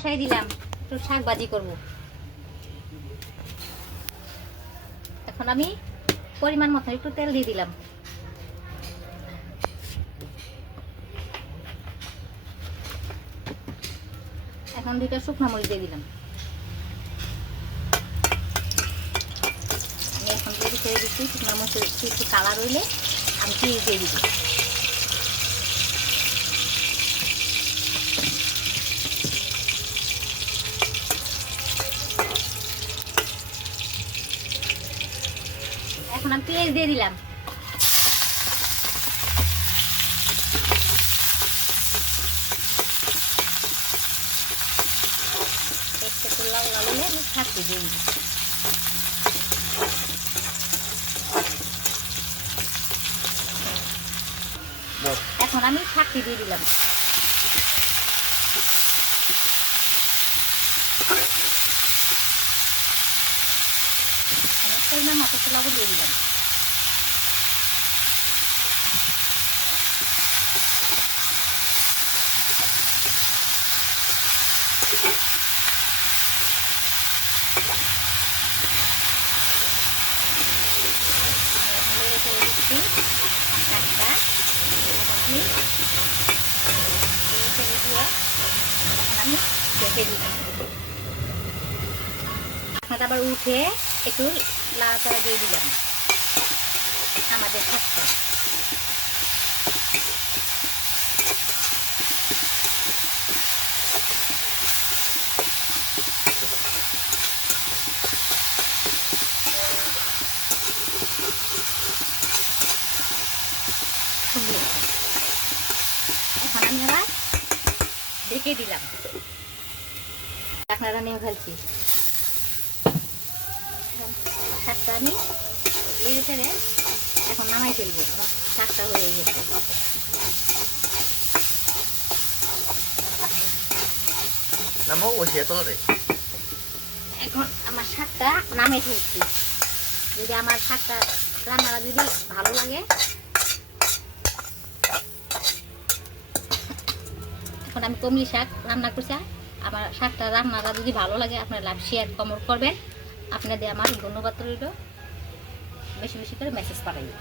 বসাই দিলাম একটু শাক ভাজি করব। এখন আমি পরিমাণ মতো একটু তেল দিয়ে দিলাম। এখন দুইটা শুকনো মরিচ দিয়ে দিলাম। আমি এখন দিয়ে ছেড়ে দিচ্ছি, শুকনো মরিচ একটু কালার হইলে আমি দিয়ে দিব এখন আমি পেঁয়াজ দিয়ে দিলাম। পেঁয়াজটা একটু লাল লাল হলে আমি দিয়ে দিই এখন আমি থাকতে দিয়ে দিলাম। আমি পরিমাণ মতো পোলাও দিয়ে দিলাম এখন লেগে চলে দিচ্ছি শাকটা এখন আমি লেগে চলে দিয়ে এখন আমি রেখে দিলাম ঢাকনাটা আবার উঠে একটু লাড়াচাড়া দিয়ে দিলাম। আমাদের শাকটা। এখন আমি আবার দিলাম। আপনারা নিয়ে ফেলছি। শাকটা আমি ছেড়ে এখন নামাই ফেলব। শাকটা হয়ে গেছে। নামো বসিয়ে তোলে এখন আমার শাকটা নামে ফেলছি। যদি আমার শাকটা রান্নাটা যদি ভালো লাগে। এখন আমি কমলি শাক রান্না করছি। আমার শাকটা রান্নাটা যদি ভালো লাগে আপনারা লাভ শেয়ার কমেন্ট করবেন। আপনাদের আমার ধন্যবাদ রইল। বেশি বেশি করে মেসেজ পাঠাইবেন